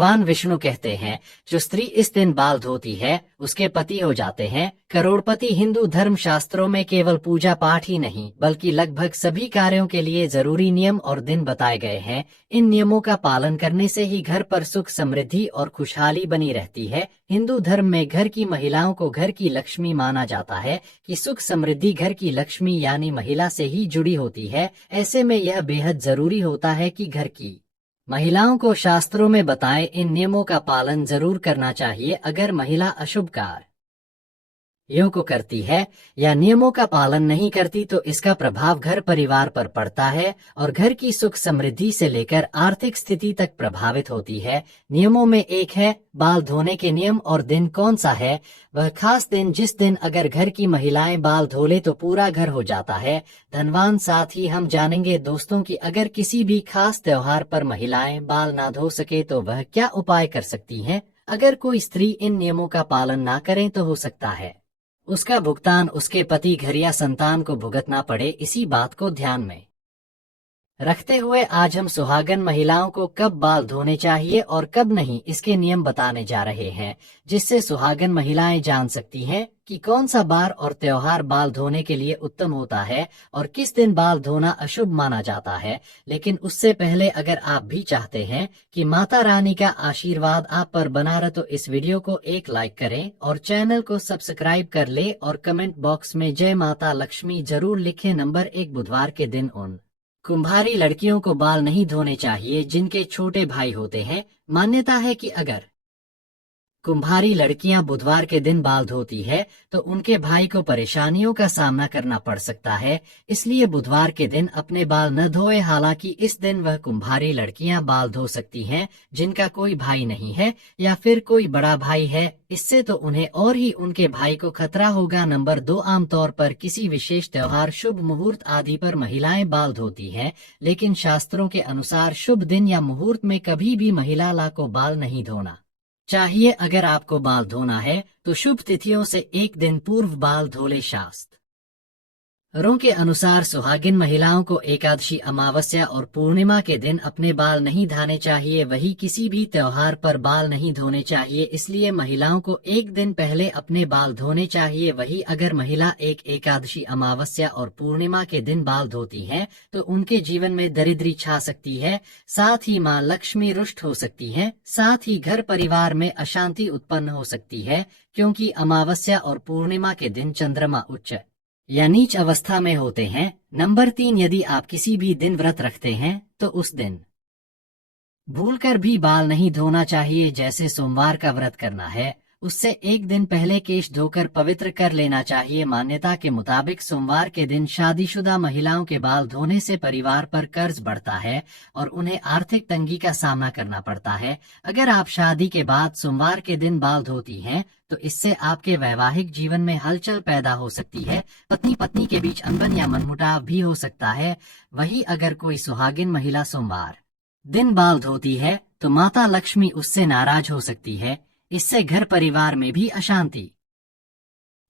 भगवान विष्णु कहते हैं, जो स्त्री इस दिन बाल धोती है उसके पति हो जाते हैं करोड़पति। हिंदू धर्म शास्त्रों में केवल पूजा पाठ ही नहीं बल्कि लगभग सभी कार्यों के लिए जरूरी नियम और दिन बताए गए हैं। इन नियमों का पालन करने से ही घर पर सुख समृद्धि और खुशहाली बनी रहती है। हिंदू धर्म में घर की महिलाओं को घर की लक्ष्मी माना जाता है कि सुख समृद्धि घर की लक्ष्मी यानी महिला से ही जुड़ी होती है। ऐसे में यह बेहद जरूरी होता है कि घर की महिलाओं को शास्त्रों में बताए इन नियमों का पालन जरूर करना चाहिए। अगर महिला अशुभ कार्यों को करती है या नियमों का पालन नहीं करती तो इसका प्रभाव घर परिवार पर पड़ता है और घर की सुख समृद्धि से लेकर आर्थिक स्थिति तक प्रभावित होती है। नियमों में एक है बाल धोने के नियम। और दिन कौन सा है? वह खास दिन जिस दिन अगर घर की महिलाएं बाल धो ले तो पूरा घर हो जाता है धनवान। साथ ही हम जानेंगे दोस्तों कि अगर किसी भी खास त्योहार पर महिलाएं बाल ना धो सके तो वह क्या उपाय कर सकती हैं। अगर कोई स्त्री इन नियमों का पालन ना करे तो हो सकता है उसका भुगतान उसके पति घर या संतान को भुगतना पड़े। इसी बात को ध्यान में रखते हुए आज हम सुहागन महिलाओं को कब बाल धोने चाहिए और कब नहीं इसके नियम बताने जा रहे हैं, जिससे सुहागन महिलाएं जान सकती हैं कि कौन सा बार और त्योहार बाल धोने के लिए उत्तम होता है और किस दिन बाल धोना अशुभ माना जाता है। लेकिन उससे पहले अगर आप भी चाहते हैं कि माता रानी का आशीर्वाद आप पर बना रहे तो इस वीडियो को एक लाइक करें और चैनल को सब्सक्राइब कर ले और कमेंट बॉक्स में जय माता लक्ष्मी जरूर लिखें। नंबर 1, बुधवार के दिन उन कुंभारी लड़कियों को बाल नहीं धोने चाहिए जिनके छोटे भाई होते हैं। मान्यता है कि अगर कुंभारी लड़कियां बुधवार के दिन बाल धोती है तो उनके भाई को परेशानियों का सामना करना पड़ सकता है, इसलिए बुधवार के दिन अपने बाल न धोए। हालांकि इस दिन वह कुंभारी लड़कियां बाल धो सकती हैं जिनका कोई भाई नहीं है या फिर कोई बड़ा भाई है, इससे तो उन्हें और ही उनके भाई को खतरा होगा। नंबर 2, आमतौर पर किसी विशेष त्योहार शुभ मुहूर्त आदि पर महिलाएं बाल धोती हैं, लेकिन शास्त्रों के अनुसार शुभ दिन या मुहूर्त में कभी भी महिला को बाल नहीं धोना चाहिए। अगर आपको बाल धोना है तो शुभ तिथियों से एक दिन पूर्व बाल धो ले। शास्त्रों के अनुसार सुहागिन महिलाओं को एकादशी, अमावस्या और पूर्णिमा के दिन अपने बाल नहीं धोने चाहिए। वही किसी भी त्योहार पर बाल नहीं धोने चाहिए, इसलिए महिलाओं को एक दिन पहले अपने बाल धोने चाहिए। वही अगर महिला एक एकादशी, अमावस्या और पूर्णिमा के दिन बाल धोती हैं तो उनके जीवन में दरिद्री छा सकती है, साथ ही मां लक्ष्मी रुष्ट हो सकती हैं, साथ ही घर परिवार में अशांति उत्पन्न हो सकती है, क्योंकि अमावस्या और पूर्णिमा के दिन चंद्रमा उच्च या नीच अवस्था में होते हैं। नंबर 3, यदि आप किसी भी दिन व्रत रखते हैं तो उस दिन भूलकर भी बाल नहीं धोना चाहिए। जैसे सोमवार का व्रत करना है उससे एक दिन पहले केश धोकर पवित्र कर लेना चाहिए। मान्यता के मुताबिक सोमवार के दिन शादीशुदा महिलाओं के बाल धोने से परिवार पर कर्ज बढ़ता है और उन्हें आर्थिक तंगी का सामना करना पड़ता है। अगर आप शादी के बाद सोमवार के दिन बाल धोती हैं तो इससे आपके वैवाहिक जीवन में हलचल पैदा हो सकती है, पत्नी पत्नी के बीच अनबन या मनमुटाव भी हो सकता है। वहीं अगर कोई सुहागिन महिला सोमवार दिन बाल धोती है तो माता लक्ष्मी उससे नाराज हो सकती है, इससे घर परिवार में भी अशांति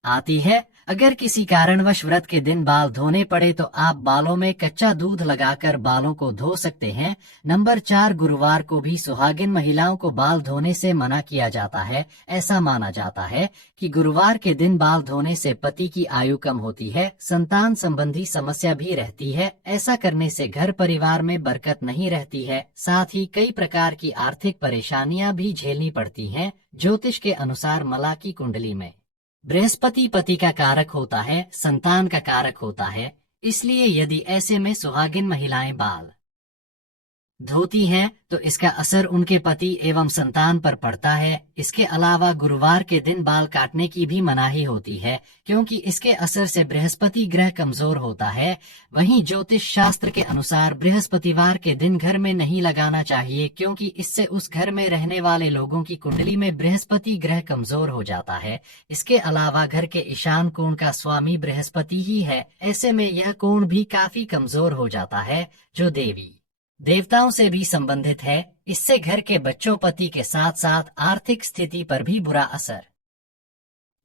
आती है। अगर किसी कारणवश व्रत के दिन बाल धोने पड़े तो आप बालों में कच्चा दूध लगाकर बालों को धो सकते हैं। नंबर 4, गुरुवार को भी सुहागिन महिलाओं को बाल धोने से मना किया जाता है। ऐसा माना जाता है कि गुरुवार के दिन बाल धोने से पति की आयु कम होती है, संतान संबंधी समस्या भी रहती है। ऐसा करने से घर परिवार में बरकत नहीं रहती है, साथ ही कई प्रकार की आर्थिक परेशानियां भी झेलनी पड़ती हैं। ज्योतिष के अनुसार मला की कुंडली में बृहस्पति पति का कारक होता है, संतान का कारक होता है, इसलिए यदि ऐसे में सुहागिन महिलाएं बाल धोती हैं तो इसका असर उनके पति एवं संतान पर पड़ता है। इसके अलावा गुरुवार के दिन बाल काटने की भी मनाही होती है, क्योंकि इसके असर से बृहस्पति ग्रह कमजोर होता है। वहीं ज्योतिष शास्त्र के अनुसार बृहस्पतिवार के दिन घर में नहीं लगाना चाहिए, क्योंकि इससे उस घर में रहने वाले लोगों की कुंडली में बृहस्पति ग्रह कमजोर हो जाता है। इसके अलावा घर के ईशान कोण का स्वामी बृहस्पति ही है, ऐसे में यह कोण भी काफी कमजोर हो जाता है, जो देवी देवताओं से भी संबंधित है। इससे घर के बच्चों, पति के साथ साथ आर्थिक स्थिति पर भी बुरा असर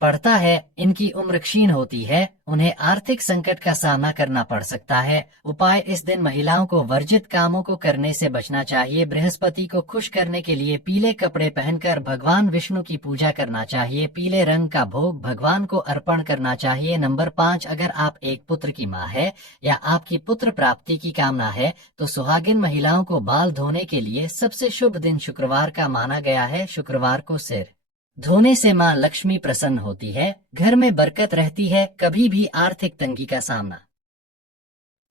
पड़ता है, इनकी उम्र क्षीण होती है, उन्हें आर्थिक संकट का सामना करना पड़ सकता है। उपाय: इस दिन महिलाओं को वर्जित कामों को करने से बचना चाहिए। बृहस्पति को खुश करने के लिए पीले कपड़े पहनकर भगवान विष्णु की पूजा करना चाहिए। पीले रंग का भोग भगवान को अर्पण करना चाहिए। नंबर 5, अगर आप एक पुत्र की मां है या आपकी पुत्र प्राप्ति की कामना है तो सुहागिन महिलाओं को बाल धोने के लिए सबसे शुभ दिन शुक्रवार का माना गया है। शुक्रवार को सिर धोने से मां लक्ष्मी प्रसन्न होती है, घर में बरकत रहती है, कभी भी आर्थिक तंगी का सामना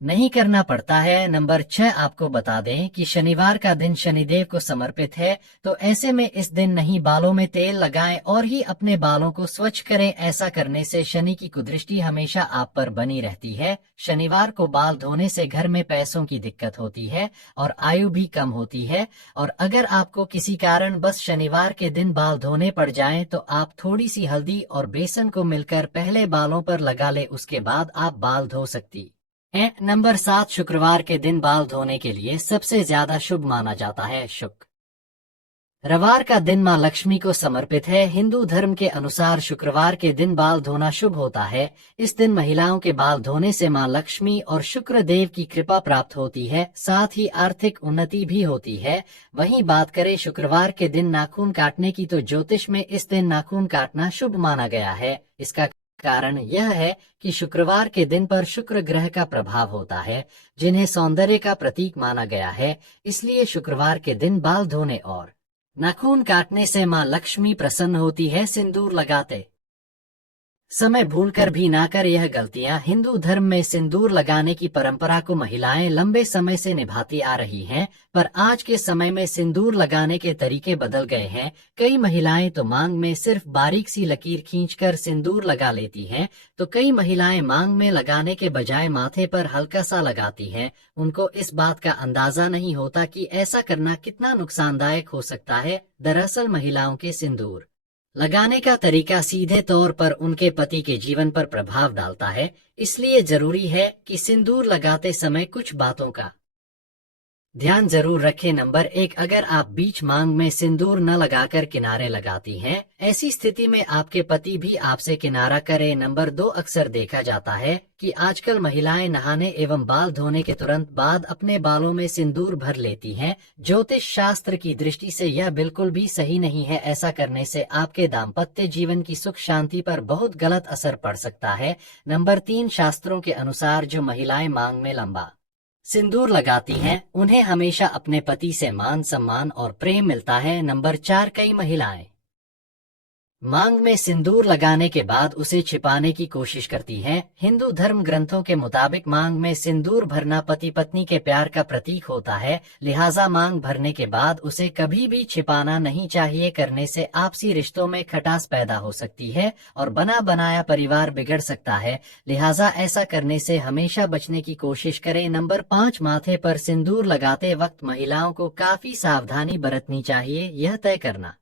नहीं करना पड़ता है। नंबर 6, आपको बता दें कि शनिवार का दिन शनिदेव को समर्पित है, तो ऐसे में इस दिन नहीं बालों में तेल लगाएं और ही अपने बालों को स्वच्छ करें। ऐसा करने से शनि की कुदृष्टि हमेशा आप पर बनी रहती है। शनिवार को बाल धोने से घर में पैसों की दिक्कत होती है और आयु भी कम होती है। और अगर आपको किसी कारण बस शनिवार के दिन बाल धोने पड़ जाएं तो आप थोड़ी सी हल्दी और बेसन को मिलकर पहले बालों पर लगा ले, उसके बाद आप बाल धो सकती है। नंबर 7, शुक्रवार के दिन बाल धोने के लिए सबसे ज्यादा शुभ माना जाता है। शुक्रवार का दिन मां लक्ष्मी को समर्पित है। हिंदू धर्म के अनुसार शुक्रवार के दिन बाल धोना शुभ होता है। इस दिन महिलाओं के बाल धोने से मां लक्ष्मी और शुक्र देव की कृपा प्राप्त होती है, साथ ही आर्थिक उन्नति भी होती है। वहीं बात करें शुक्रवार के दिन नाखून काटने की, तो ज्योतिष में इस दिन नाखून काटना शुभ माना गया है। इसका कारण यह है कि शुक्रवार के दिन पर शुक्र ग्रह का प्रभाव होता है, जिन्हें सौंदर्य का प्रतीक माना गया है। इसलिए शुक्रवार के दिन बाल धोने और नाखून काटने से मां लक्ष्मी प्रसन्न होती है। सिंदूर लगाते समय भूलकर भी ना कर यह गलतियां। हिंदू धर्म में सिंदूर लगाने की परंपरा को महिलाएं लंबे समय से निभाती आ रही हैं, पर आज के समय में सिंदूर लगाने के तरीके बदल गए हैं। कई महिलाएं तो मांग में सिर्फ बारीक सी लकीर खींचकर सिंदूर लगा लेती हैं, तो कई महिलाएं मांग में लगाने के बजाय माथे पर हल्का सा लगाती हैं। उनको इस बात का अंदाजा नहीं होता कि ऐसा करना कितना नुकसानदायक हो सकता है। दरअसल महिलाओं के सिंदूर लगाने का तरीका सीधे तौर पर उनके पति के जीवन पर प्रभाव डालता है, इसलिए जरूरी है कि सिंदूर लगाते समय कुछ बातों का ध्यान जरूर रखें। नंबर 1, अगर आप बीच मांग में सिंदूर न लगाकर किनारे लगाती हैं, ऐसी स्थिति में आपके पति भी आपसे किनारा करें। नंबर 2, अक्सर देखा जाता है कि आजकल महिलाएं नहाने एवं बाल धोने के तुरंत बाद अपने बालों में सिंदूर भर लेती हैं। ज्योतिष शास्त्र की दृष्टि से यह बिल्कुल भी सही नहीं है। ऐसा करने से आपके दाम्पत्य जीवन की सुख शांति पर बहुत गलत असर पड़ सकता है। नंबर 3, शास्त्रों के अनुसार जो महिलाएं मांग में लंबा सिंदूर लगाती हैं, उन्हें हमेशा अपने पति से मान सम्मान और प्रेम मिलता है। नंबर 4, कई महिलाएं मांग में सिंदूर लगाने के बाद उसे छिपाने की कोशिश करती हैं। हिंदू धर्म ग्रंथों के मुताबिक मांग में सिंदूर भरना पति पत्नी के प्यार का प्रतीक होता है, लिहाजा मांग भरने के बाद उसे कभी भी छिपाना नहीं चाहिए। करने से आपसी रिश्तों में खटास पैदा हो सकती है और बना बनाया परिवार बिगड़ सकता है, लिहाजा ऐसा करने से हमेशा बचने की कोशिश करें। नंबर 5, माथे पर सिंदूर लगाते वक्त महिलाओं को काफी सावधानी बरतनी चाहिए। यह तय करना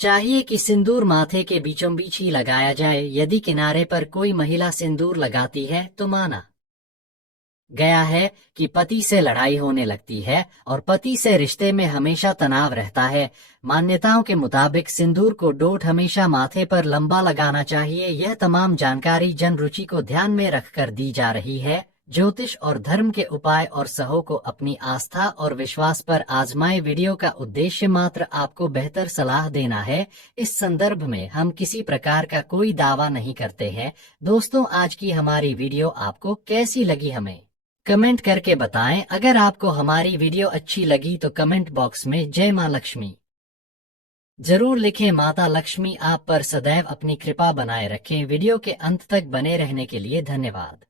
चाहिए कि सिंदूर माथे के बीचों बीच ही लगाया जाए। यदि किनारे पर कोई महिला सिंदूर लगाती है तो माना गया है कि पति से लड़ाई होने लगती है और पति से रिश्ते में हमेशा तनाव रहता है। मान्यताओं के मुताबिक सिंदूर को डोट हमेशा माथे पर लंबा लगाना चाहिए। यह तमाम जानकारी जन रुचि को ध्यान में रखकर दी जा रही है। ज्योतिष और धर्म के उपाय और सहो को अपनी आस्था और विश्वास पर आजमाए। वीडियो का उद्देश्य मात्र आपको बेहतर सलाह देना है। इस संदर्भ में हम किसी प्रकार का कोई दावा नहीं करते हैं। दोस्तों, आज की हमारी वीडियो आपको कैसी लगी हमें कमेंट करके बताएं। अगर आपको हमारी वीडियो अच्छी लगी तो कमेंट बॉक्स में जय मां लक्ष्मी जरूर लिखें। माता लक्ष्मी आप पर सदैव अपनी कृपा बनाए रखें। वीडियो के अंत तक बने रहने के लिए धन्यवाद।